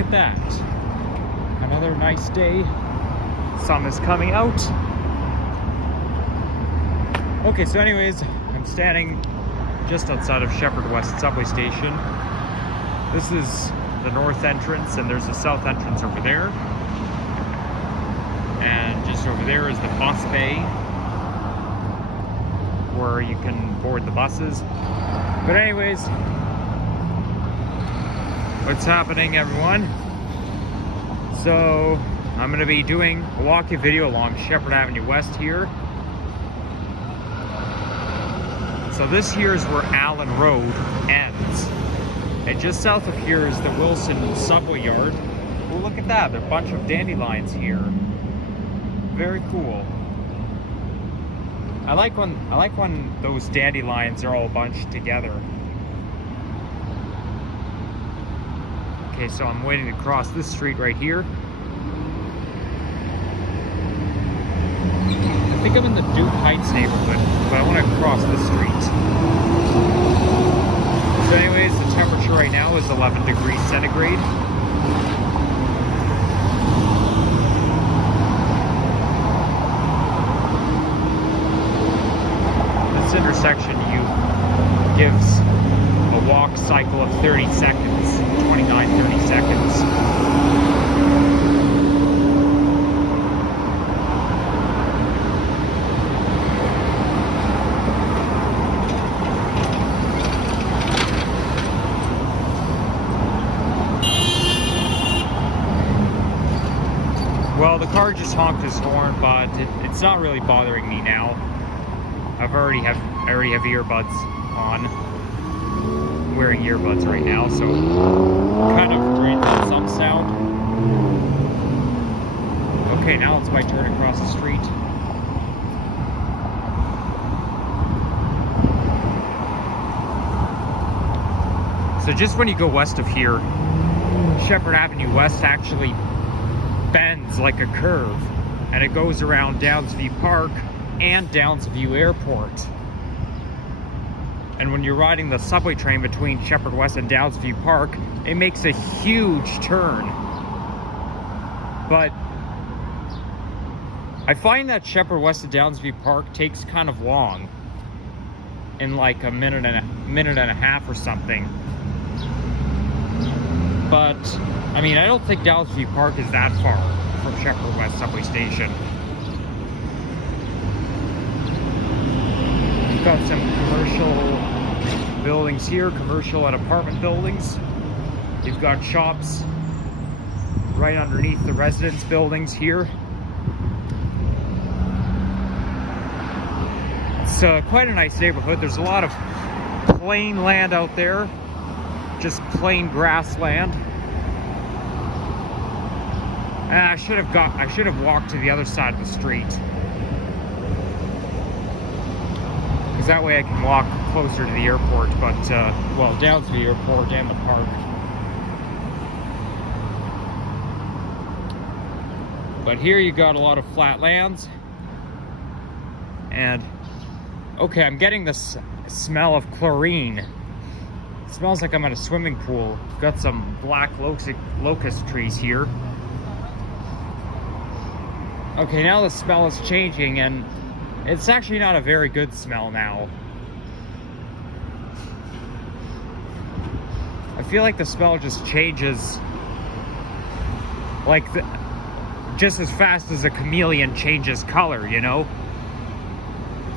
look at that. Another nice day. Sun is coming out. Okay, so anyways, I'm standing just outside of Sheppard West subway station. This is the north entrance, and there's a south entrance over there. And just over there is the bus bay, where you can board the buses. But anyways, what's happening, everyone? So I'm gonna be doing a walking video along Sheppard Avenue West here. So this here is where Allen Road ends. And just south of here is the Wilson subway yard. Oh, look at that, there are a bunch of dandelions here. Very cool. I like when those dandelions are all bunched together. Okay, so I'm waiting to cross this street right here. I think I'm in the Duke Heights neighborhood, but I want to cross this street. So anyways, the temperature right now is 11 degrees centigrade. This intersection gives a walk cycle of 30 seconds, 29-30 seconds. Well, the car just honked his horn, but it's not really bothering me now. I already have earbuds on. I'm wearing earbuds right now, so kind of creates some sound. Okay, now it's my turn to cross the street. So just when you go west of here, Sheppard Avenue West actually bends like a curve, and it goes around Downsview Park and Downsview Airport. And when you're riding the subway train between Sheppard West and Downsview Park, it makes a huge turn. But I find that Sheppard West to Downsview Park takes kind of long, in like a minute and a half or something. But I mean, I don't think Downsview Park is that far from Sheppard West subway station. We've got some commercial buildings here, commercial and apartment buildings. You've got shops right underneath the residence buildings here. It's quite a nice neighborhood. There's a lot of plain land out there, just plain grassland. I should have walked to the other side of the street, because that way I can walk closer to the airport, but well, down to the airport and the park. But here you got a lot of flat lands, and okay, I'm getting this smell of chlorine. It smells like I'm at a swimming pool. Got some black locust trees here. Okay, now the smell is changing, and it's actually not a very good smell now. I feel like the smell just changes like just as fast as a chameleon changes color, you know?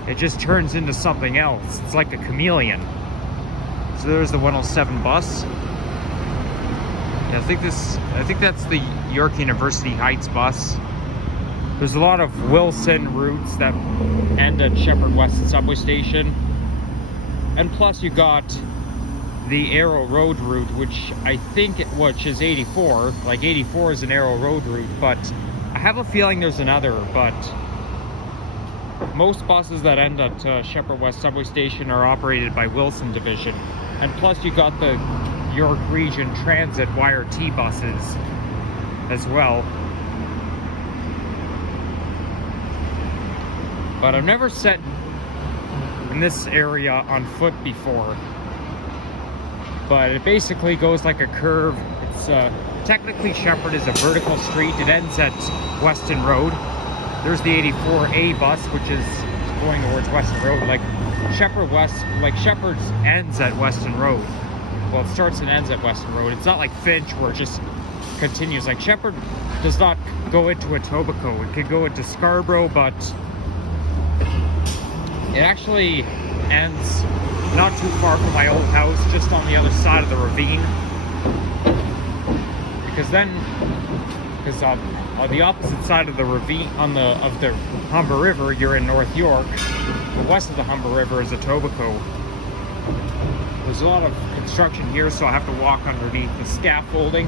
It just turns into something else. It's like a chameleon. So there's the 107 bus. I think that's the York University Heights bus. There's a lot of Wilson routes that end at Sheppard West subway station. And plus you got the Arrow Road route, which is 84. Like 84 is an Arrow Road route, but I have a feeling there's another, but most buses that end at Sheppard West subway station are operated by Wilson Division. And plus you got the York Region Transit YRT buses as well. But I've never set in this area on foot before. But it basically goes like a curve. it's technically Sheppard is a vertical street. It ends at Weston Road. There's the 84A bus, which is going towards Weston Road. Like Sheppard ends at Weston Road. Well, it starts and ends at Weston Road. It's not like Finch where it just continues. Like Sheppard does not go into Etobicoke. It could go into Scarborough, but it actually ends not too far from my old house, just on the other side of the ravine. Because on the opposite side of the ravine, of the Humber River, you're in North York. The west of the Humber River is Etobicoke. There's a lot of construction here, so I have to walk underneath the scaffolding.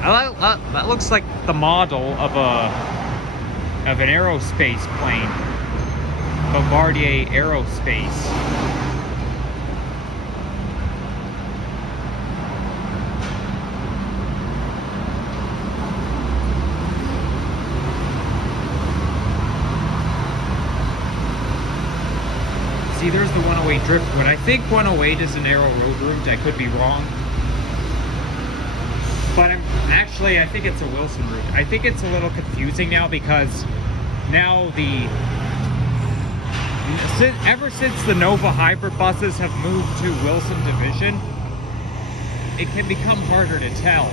That looks like the model of an aerospace plane. Bombardier Aerospace. See, there's the 108 Driftwood. I think 108 is an Arrow Road route. I could be wrong. But I think it's a Wilson route. I think it's a little confusing now because now ever since the Nova hybrid buses have moved to Wilson Division, it can become harder to tell.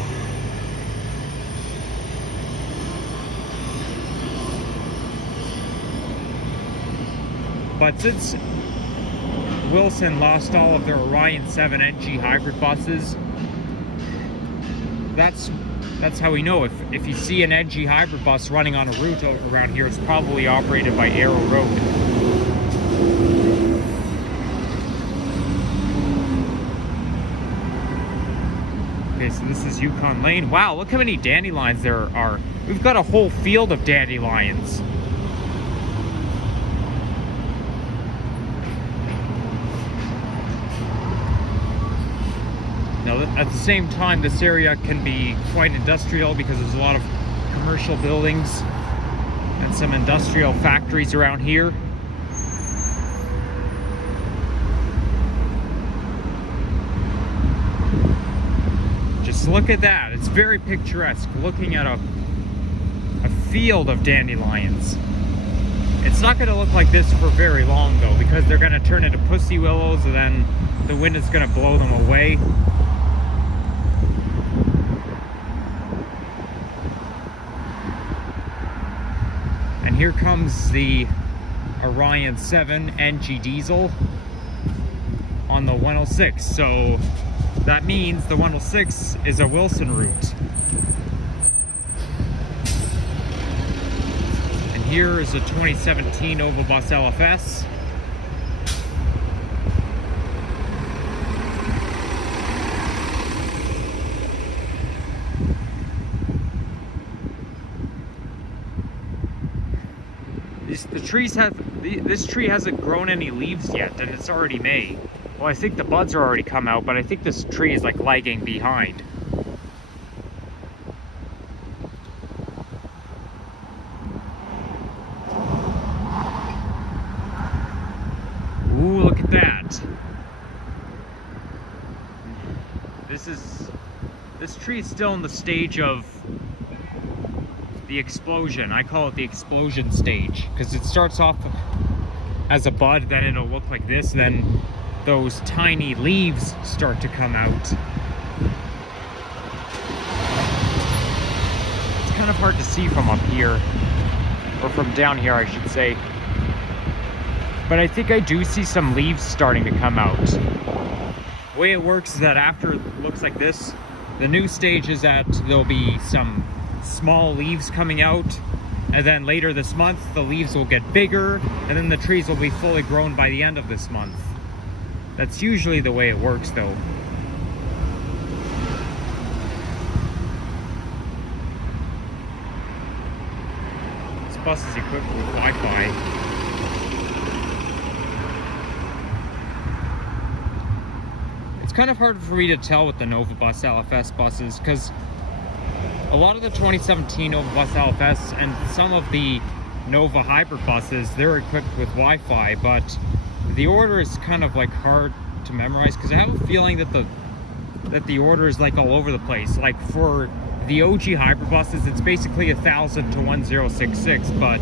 But since Wilson lost all of their Orion 7 NG hybrid buses, that's how we know. If you see an NG hybrid bus running on a route around here, it's probably operated by Arrow Road. Okay, so this is Yukon Lane. Wow, look how many dandelions there are. We've got a whole field of dandelions. Now, at the same time, this area can be quite industrial because there's a lot of commercial buildings and some industrial factories around here. Just look at that. It's very picturesque looking at a field of dandelions. It's not going to look like this for very long though, because they're going to turn into pussy willows and then the wind is going to blow them away. And here comes the Orion 7 NG diesel on the 106. So that means the 106 is a Wilson route. And here is a 2017 Nova Bus LFS. This tree hasn't grown any leaves yet, and it's already May. Well, I think the buds are already come out, but I think this tree is like lagging behind. Ooh, look at that. This tree is still in the stage of the explosion. I call it the explosion stage because it starts off as a bud, then it'll look like this, then those tiny leaves start to come out. It's kind of hard to see from up here, or from down here I should say, but I think I do see some leaves starting to come out. The way it works is that after it looks like this, the new stage is that there'll be some small leaves coming out, and then later this month the leaves will get bigger, and then the trees will be fully grown by the end of this month. That's usually the way it works though. This bus is equipped with Wi-Fi. It's kind of hard for me to tell with the Nova Bus LFS buses because a lot of the 2017 Nova Bus LFS and some of the Nova hybrid buses, they're equipped with Wi-Fi, but the order is kind of like hard to memorize because I have a feeling that the that the order is like all over the place. Like for the OG hybrid buses, it's basically 1,000 to 1066, but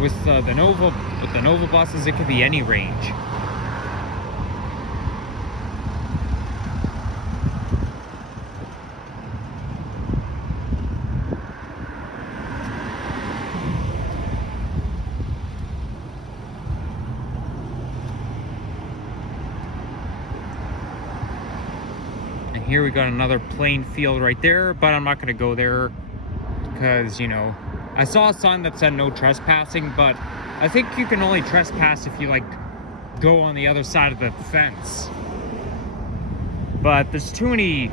with the Nova buses, it could be any range. Here we got another plain field right there, but I'm not going to go there because, you know, I saw a sign that said no trespassing, but I think you can only trespass if you, like, go on the other side of the fence. But there's too many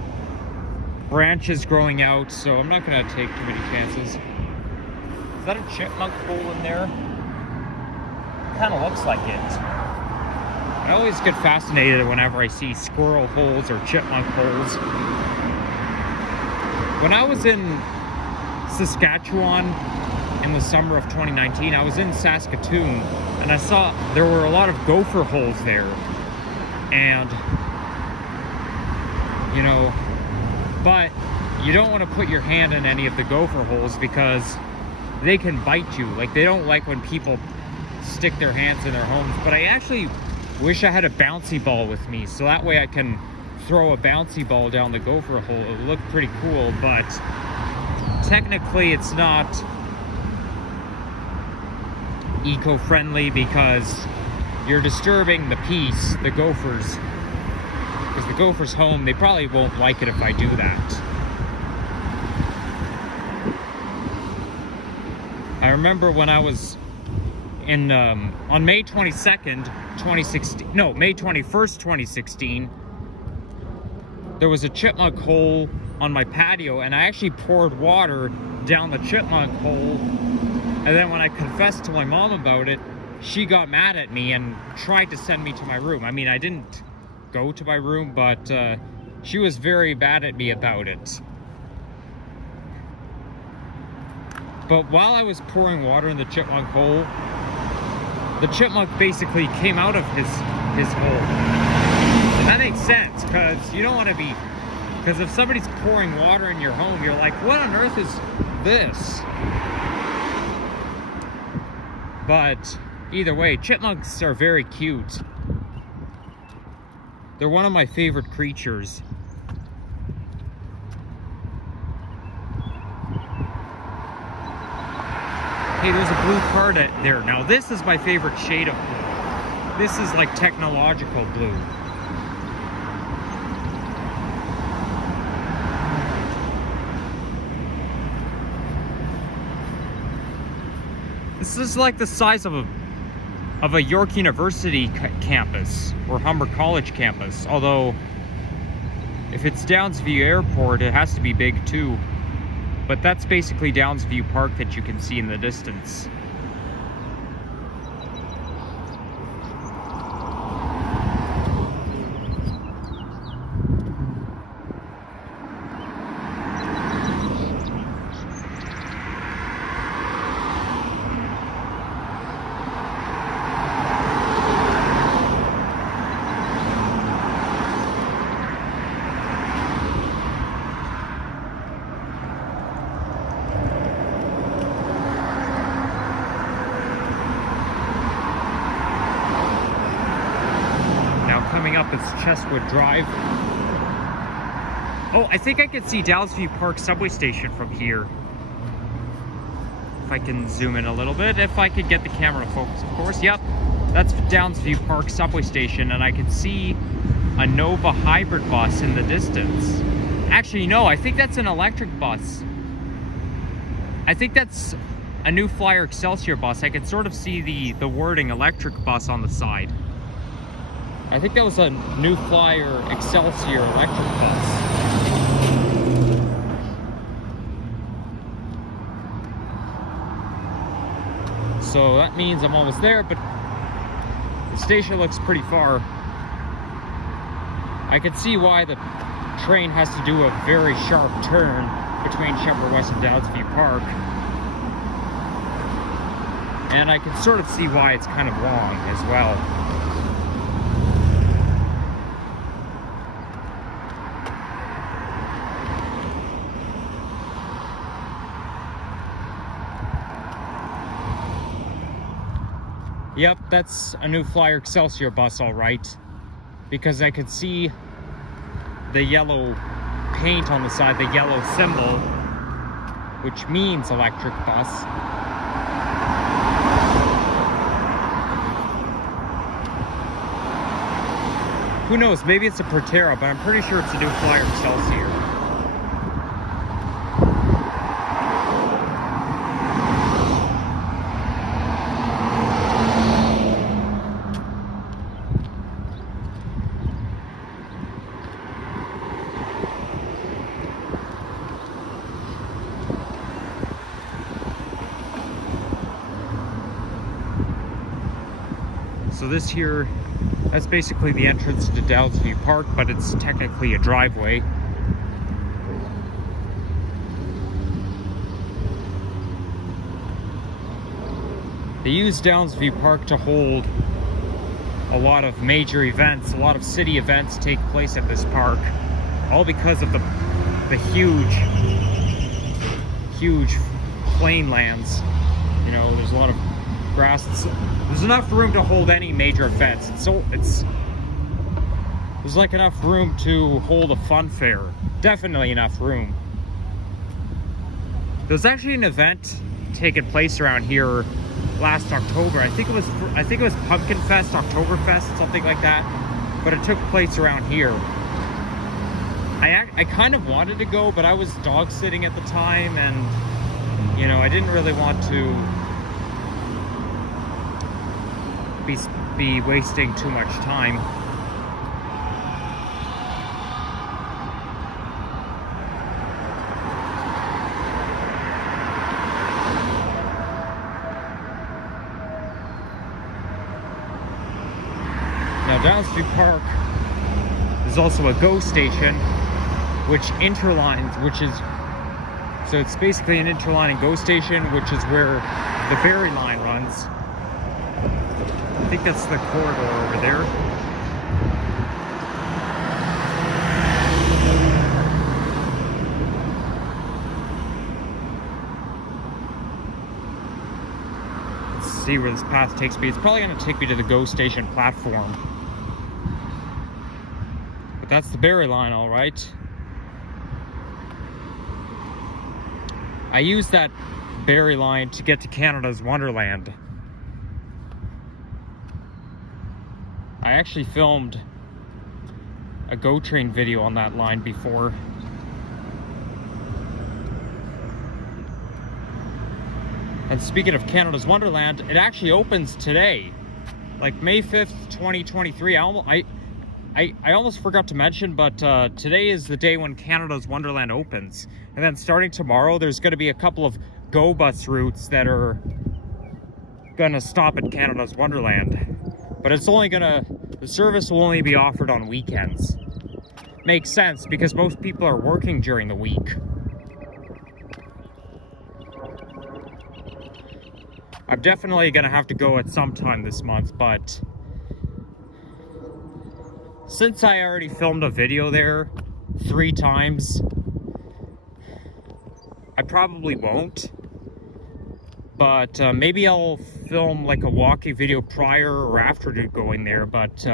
branches growing out, so I'm not going to take too many chances. Is that a chipmunk hole in there? Kind of looks like it. I always get fascinated whenever I see squirrel holes or chipmunk holes. When I was in Saskatchewan in the summer of 2019, I was in Saskatoon, and I saw there were a lot of gopher holes there. And, you know, but you don't want to put your hand in any of the gopher holes because they can bite you. Like, they don't like when people stick their hands in their homes. But I actually wish I had a bouncy ball with me, so that way I can throw a bouncy ball down the gopher hole. It would look pretty cool, but technically it's not eco-friendly because you're disturbing the peace, the gophers. Because the gophers' home, they probably won't like it if I do that. I remember when I was in, on May 22nd, 2016, no, May 21st, 2016, there was a chipmunk hole on my patio, and I actually poured water down the chipmunk hole, and then when I confessed to my mom about it, she got mad at me and tried to send me to my room. I mean, I didn't go to my room, but she was very bad at me about it. But while I was pouring water in the chipmunk hole, the chipmunk basically came out of his hole. And that makes sense, because you don't want to be... Because if somebody's pouring water in your home, you're like, what on earth is this? But either way, chipmunks are very cute. They're one of my favorite creatures. Hey, there's a blue card there. Now, this is my favorite shade of blue. This is like technological blue. This is like the size of a York University campus or Humber College campus. Although, if it's Downsview Airport, it has to be big too. But that's basically Downsview Park that you can see in the distance. Coming up is Chestwood Drive. Oh, I think I can see Downsview Park subway station from here. If I can zoom in a little bit, if I could get the camera to focus, of course. Yep, that's Downsview Park subway station, and I can see a Nova hybrid bus in the distance. Actually, no, I think that's an electric bus. I think that's a New Flyer Excelsior bus. I can sort of see the wording electric bus on the side. I think that was a New Flyer Excelsior electric bus. So that means I'm almost there, but the station looks pretty far. I can see why the train has to do a very sharp turn between Sheppard West and Downsview Park. And I can sort of see why it's kind of long as well. Yep, that's a new Flyer Excelsior bus, all right. Because I could see the yellow paint on the side, the yellow symbol, which means electric bus. Who knows, maybe it's a Proterra, but I'm pretty sure it's a new Flyer Excelsior. So this here, that's basically the entrance to Downsview Park, but it's technically a driveway. They use Downsview Park to hold a lot of major events. A lot of city events take place at this park, all because of the huge plain lands. You know, there's a lot of grass. There's enough room to hold any major events. There's like enough room to hold a fun fair. Definitely enough room. There's actually an event taking place around here last October. I think it was Pumpkin Fest, Oktoberfest, something like that. But it took place around here. I kind of wanted to go, but I was dog sitting at the time, and you know, I didn't really want to be wasting too much time. Now, Downsview Park is also a GO station, which interlines, so it's basically an interlining GO station, which is where the Berry line runs. I think that's the corridor over there. Let's see where this path takes me. It's probably going to take me to the GO station platform. But that's the Berry line, all right. I use that Berry line to get to Canada's Wonderland. I actually filmed a GO train video on that line before. And speaking of Canada's Wonderland, it actually opens today, like May 5th, 2023. I almost forgot to mention, but today is the day when Canada's Wonderland opens. And then starting tomorrow, there's going to be a couple of GO bus routes that are going to stop at Canada's Wonderland. But the service will only be offered on weekends. Makes sense, because most people are working during the week. I'm definitely gonna have to go at some time this month, but since I already filmed a video there 3 times, I probably won't. But maybe I'll film like a walking video prior or after to going there. But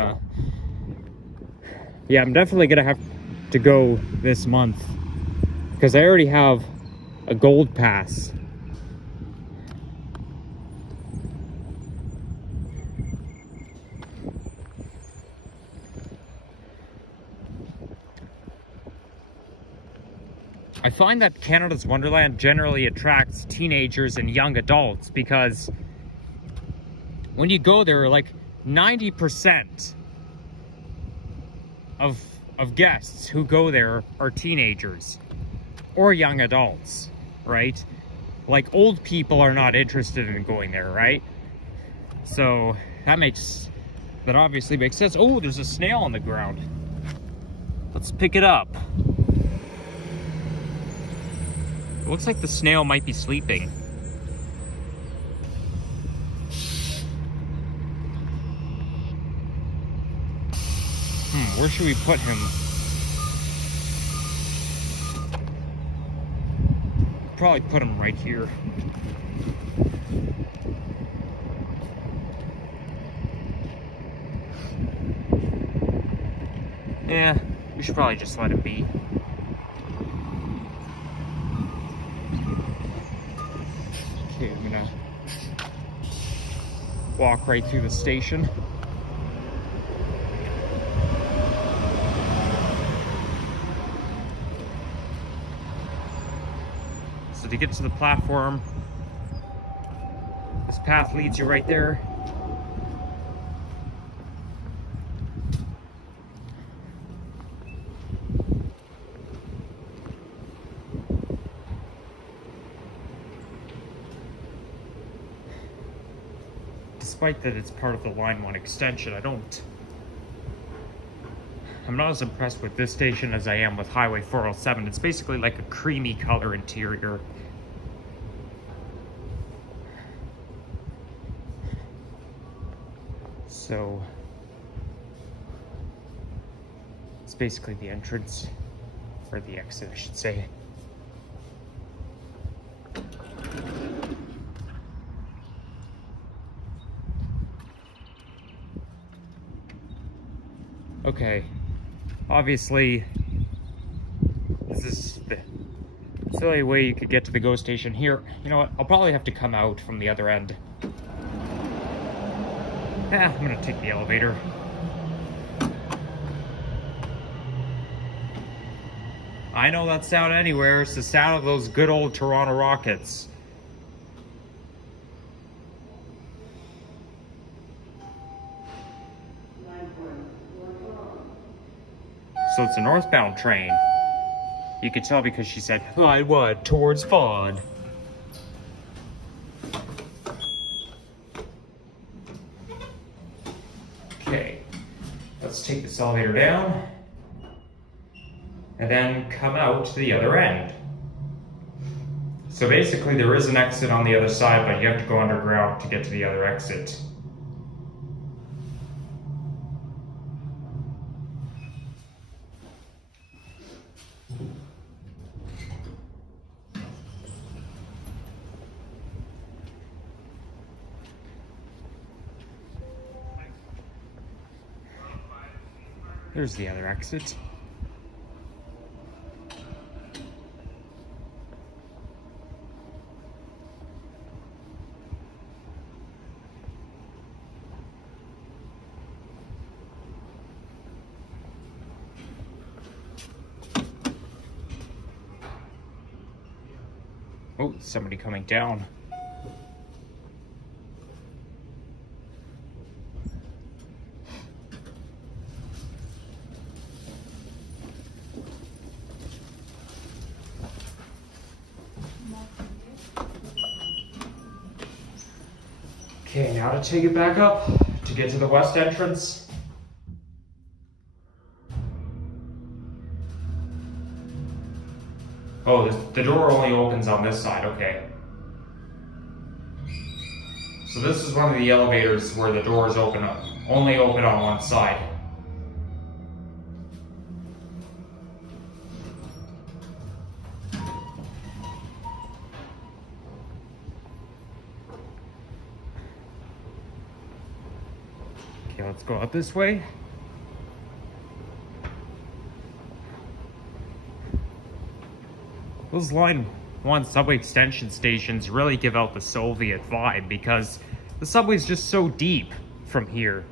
yeah, I'm definitely gonna have to go this month because I already have a gold pass. I find that Canada's Wonderland generally attracts teenagers and young adults because when you go there, like 90% of guests who go there are teenagers or young adults, right? Like old people are not interested in going there, right? So that obviously makes sense. Oh, there's a snail on the ground. Let's pick it up. It looks like the snail might be sleeping. Where should we put him? Probably put him right here. Yeah, we should probably just let it be. Okay, I'm gonna walk right through the station. So to get to the platform, this path leads you right there. Despite that it's part of the Line 1 extension, I'm not as impressed with this station as I am with Highway 407. It's basically like a creamy color interior. So it's basically the entrance, or the exit, I should say. Okay, obviously, this is the silly way you could get to the GO station here. You know what, I'll probably have to come out from the other end. Yeah, I'm gonna take the elevator. I know that sound anywhere. It's the sound of those good old Toronto Rockets. So it's a northbound train. You could tell because she said, Line 1 towards Vaughan. Okay, let's take this elevator down and then come out to the other end. So basically there is an exit on the other side, but you have to go underground to get to the other exit. There's the other exit. Oh, somebody coming down. Okay, now to take it back up to get to the west entrance. Oh, the door only opens on this side, okay. So this is one of the elevators where the doors only open on one side. Okay, let's go out this way. Those Line 1 subway extension stations really give out the Soviet vibe because the subway's just so deep from here.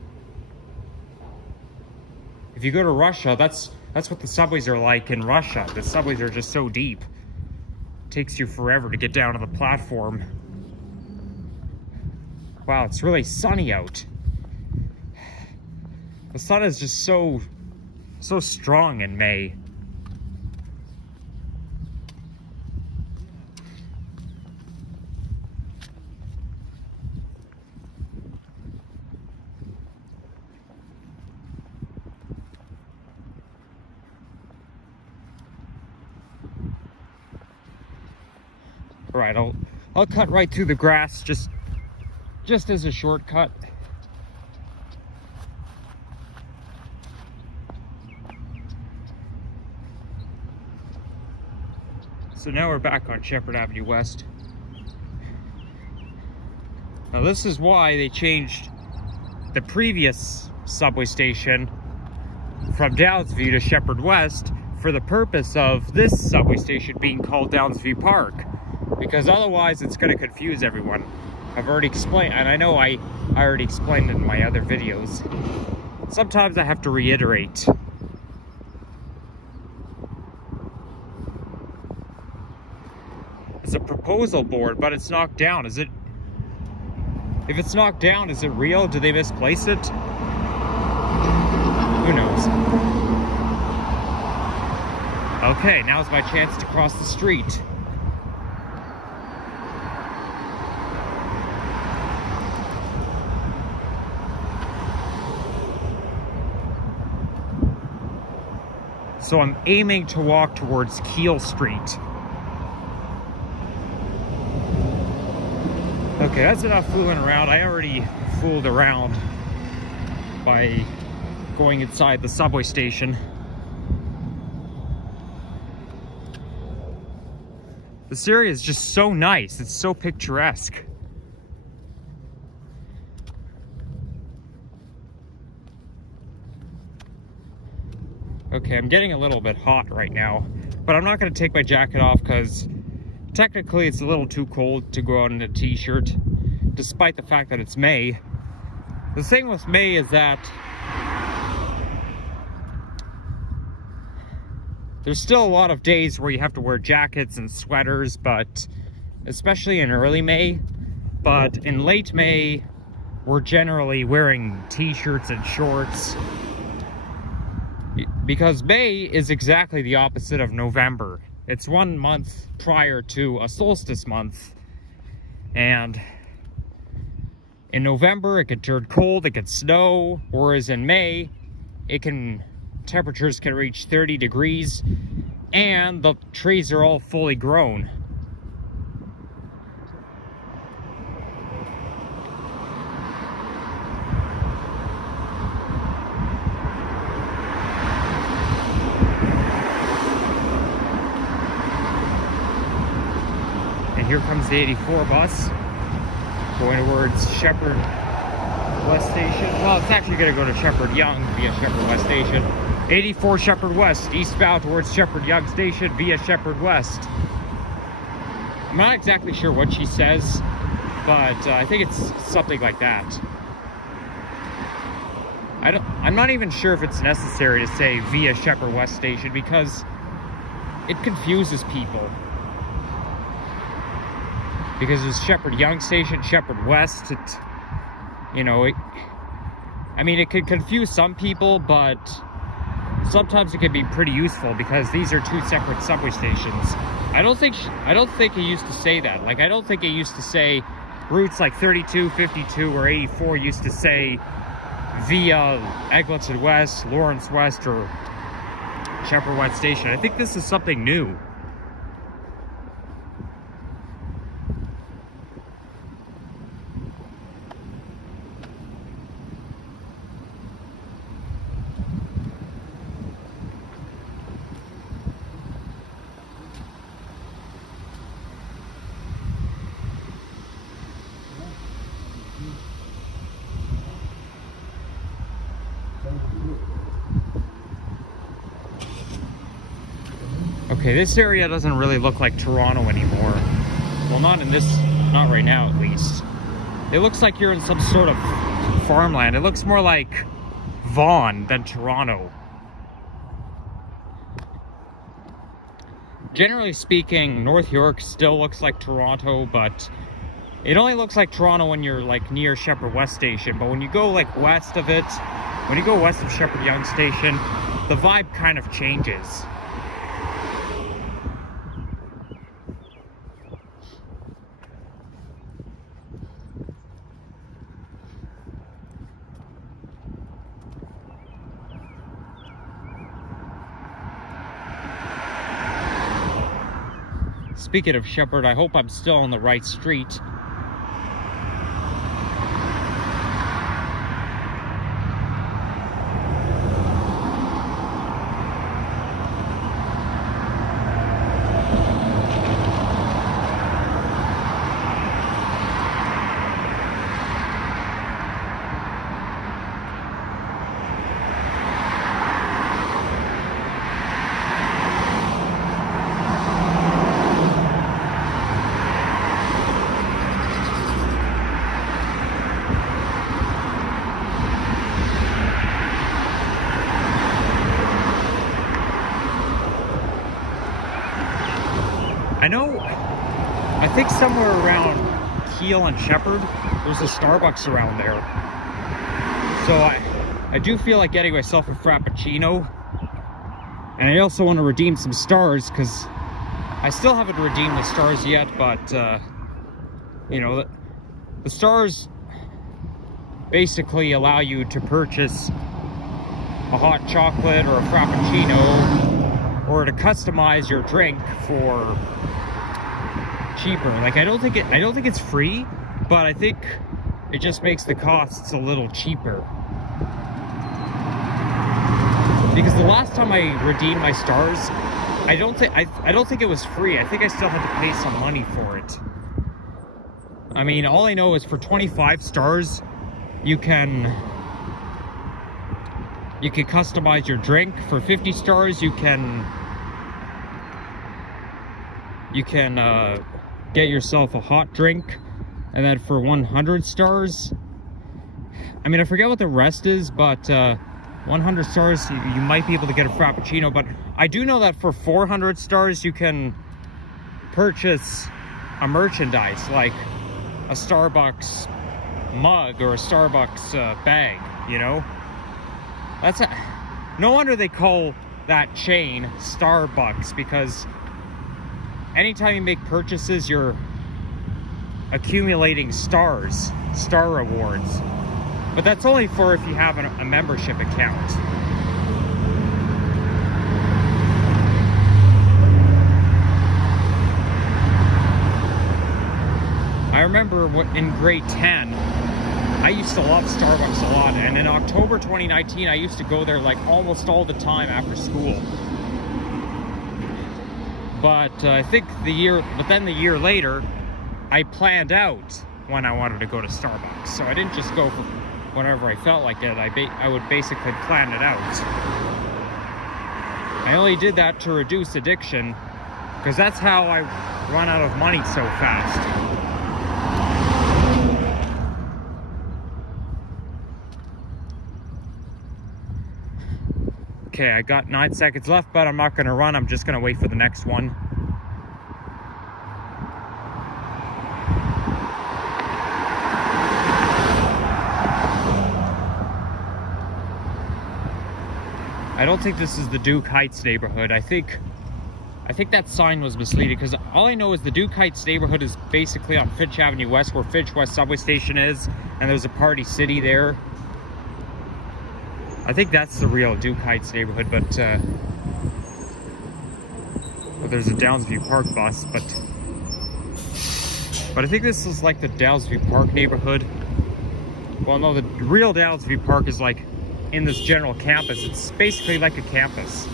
If you go to Russia, that's what the subways are like in Russia. The subways are just so deep. It takes you forever to get down to the platform. Wow, it's really sunny out. The sun is just so strong in May. All right, I'll cut right through the grass just as a shortcut. So now we're back on Sheppard Avenue West. Now this is why they changed the previous subway station from Downsview to Sheppard West for the purpose of this subway station being called Downsview Park, because otherwise it's going to confuse everyone. I've already explained, and I know I already explained it in my other videos. Sometimes I have to reiterate. It's a proposal board, but it's knocked down. Is it? If it's knocked down, is it real? Do they misplace it? Who knows? Okay, now's my chance to cross the street. So I'm aiming to walk towards Keel Street. Okay, that's enough fooling around. I already fooled around by going inside the subway station. This area is just so nice. It's so picturesque. Okay, I'm getting a little bit hot right now, but I'm not going to take my jacket off because technically it's a little too cold to go out in a t-shirt, despite the fact that it's May. The thing with May is that there's still a lot of days where you have to wear jackets and sweaters, but especially in early May. But in late May, we're generally wearing t-shirts and shorts, because May is exactly the opposite of November. It's 1 month prior to a solstice month, and in November it can turn cold, it can snow, whereas in May temperatures can reach 30 degrees and the trees are all fully grown. And here comes the 84 bus going towards Sheppard West Station. Well, it's actually going to go to Sheppard Young via Sheppard West Station. 84 Sheppard West, eastbound towards Sheppard Young Station via Sheppard West. I'm not exactly sure what she says, but I think it's something like that. I'm not even sure if it's necessary to say via Sheppard West Station, because it confuses people. Because there's Sheppard Young Station, Sheppard West, I mean, it could confuse some people, but sometimes it can be pretty useful because these are two separate subway stations. I don't think it used to say that. Like, I don't think it used to say routes like 32, 52, or 84 used to say via Eglinton West, Lawrence West, or Sheppard West Station. I think this is something new. Okay, this area doesn't really look like Toronto anymore. Well, not right now at least. It looks like you're in some sort of farmland. It looks more like Vaughan than Toronto. Generally speaking, North York still looks like Toronto, but it only looks like Toronto when you're like near Sheppard West Station. But when you go like west of it, when you go west of Sheppard Young Station, the vibe kind of changes. Speaking of Sheppard, I hope I'm still on the right street. I think somewhere around Kiel and Sheppard, there's a Starbucks around there. So I do feel like getting myself a Frappuccino. And I also want to redeem some stars, because I still haven't redeemed the stars yet, but, you know, the stars basically allow you to purchase a hot chocolate or a Frappuccino, or to customize your drink for cheaper. Like, I don't think it's free, but I think it just makes the costs a little cheaper. Because the last time I redeemed my stars, I don't think it was free. I think I still had to pay some money for it. I mean, all I know is for 25 stars, you can customize your drink. For 50 stars, you can get yourself a hot drink. And then for 100 stars, I mean, I forget what the rest is, but 100 stars, you might be able to get a Frappuccino. But I do know that for 400 stars, you can purchase a merchandise, like a Starbucks mug or a Starbucks bag, you know? No wonder they call that chain Starbucks, because anytime you make purchases, you're accumulating star rewards. But that's only for if you have a membership account. I remember in grade 10, I used to love Starbucks a lot, and in October 2019, I used to go there like almost all the time after school. But I think the year later, I planned out when I wanted to go to Starbucks. So I didn't just go for whenever I felt like it. I would basically plan it out. I only did that to reduce addiction, because that's how I run out of money so fast. Okay, I got 9 seconds left, but I'm not going to run. I'm just going to wait for the next one. I don't think this is the Duke Heights neighborhood. I think that sign was misleading, because all I know is the Duke Heights neighborhood is basically on Finch Avenue West, where Finch West subway station is, and there's a Party City there. I think that's the real Duke Heights neighborhood, but there's a Downsview Park bus, but I think this is like the Downsview Park neighborhood. Well, no, the real Downsview Park is like in this general campus. It's basically like a campus.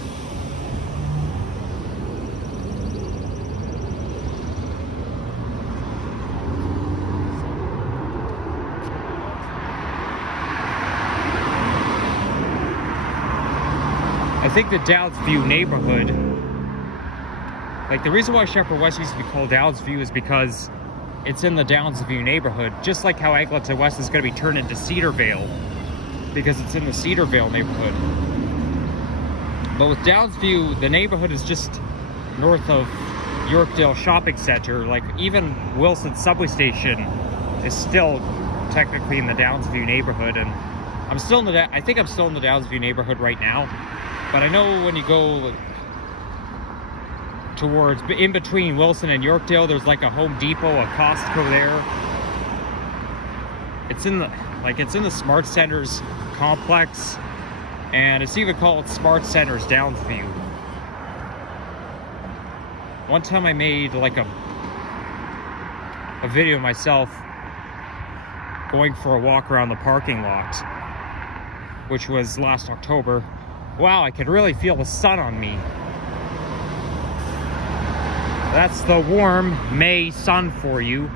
I think the Downsview neighborhood, like the reason why Sheppard West used to be called Downsview is because it's in the Downsview neighborhood, just like how Eglinton West is going to be turned into Cedarvale, because it's in the Cedarvale neighborhood. But with Downsview, the neighborhood is just north of Yorkdale Shopping Center. Like, even Wilson subway station is still technically in the Downsview neighborhood, and I think I'm still in the Downsview neighborhood right now. But I know when you go towards, in between Wilson and Yorkdale, there's like a Home Depot, a Costco there. It's in the Smart Centers complex, and it's even called Smart Centers Downsview. One time I made like a video of myself going for a walk around the parking lot, which was last October. Wow, I could really feel the sun on me. That's the warm May sun for you.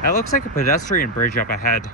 That looks like a pedestrian bridge up ahead.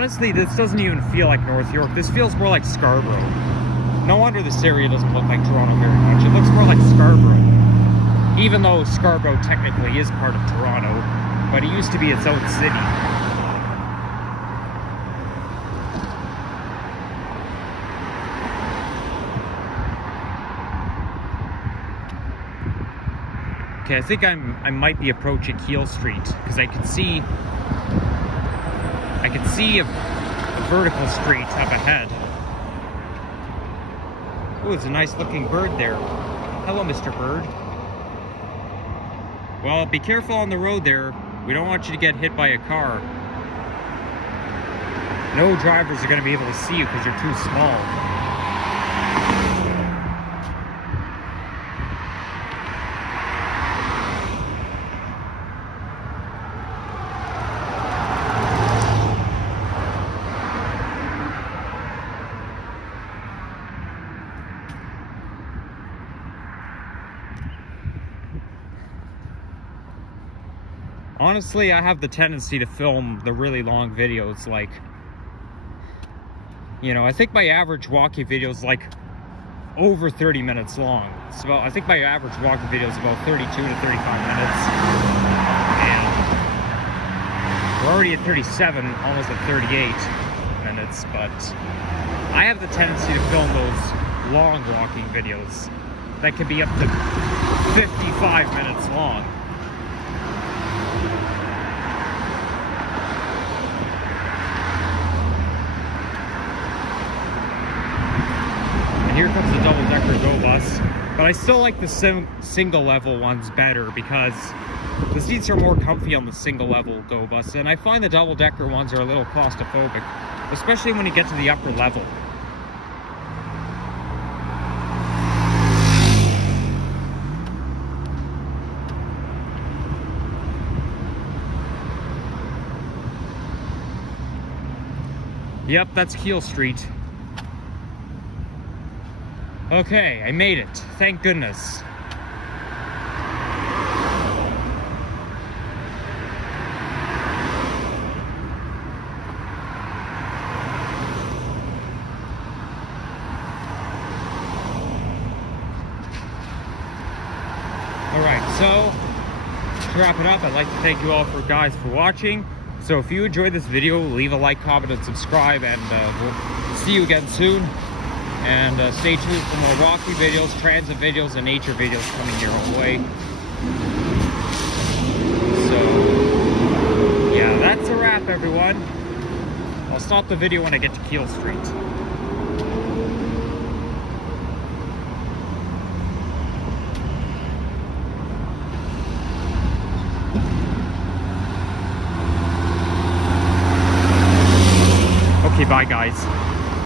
Honestly, this doesn't even feel like North York. This feels more like Scarborough. No wonder this area doesn't look like Toronto very much. It looks more like Scarborough. Even though Scarborough technically is part of Toronto, but it used to be its own city. Okay, I think I might be approaching Keele Street because I can see a vertical street up ahead. Oh, it's a nice looking bird there. Hello, Mr. Bird. Well, be careful on the road there. We don't want you to get hit by a car. No drivers are going to be able to see you because you're too small. Honestly, I have the tendency to film the really long videos, like, you know, I think my average walking video is like over 30 minutes long. It's about, I think my average walking video is about 32 to 35 minutes. And we're already at 37, almost at 38 minutes, but I have the tendency to film those long walking videos that can be up to 55 minutes long. Here comes the double-decker Go bus, but I still like the single-level ones better because the seats are more comfy on the single-level Go bus, and I find the double-decker ones are a little claustrophobic, especially when you get to the upper level. Yep, that's Keele Street. Okay, I made it. Thank goodness. Alright, so to wrap it up, I'd like to thank you all guys for watching. So if you enjoyed this video, leave a like, comment, and subscribe, and we'll see you again soon. And stay tuned for more walking videos, transit videos, and nature videos coming your own way. So, yeah, that's a wrap, everyone. I'll stop the video when I get to Keele Street. Okay, bye, guys.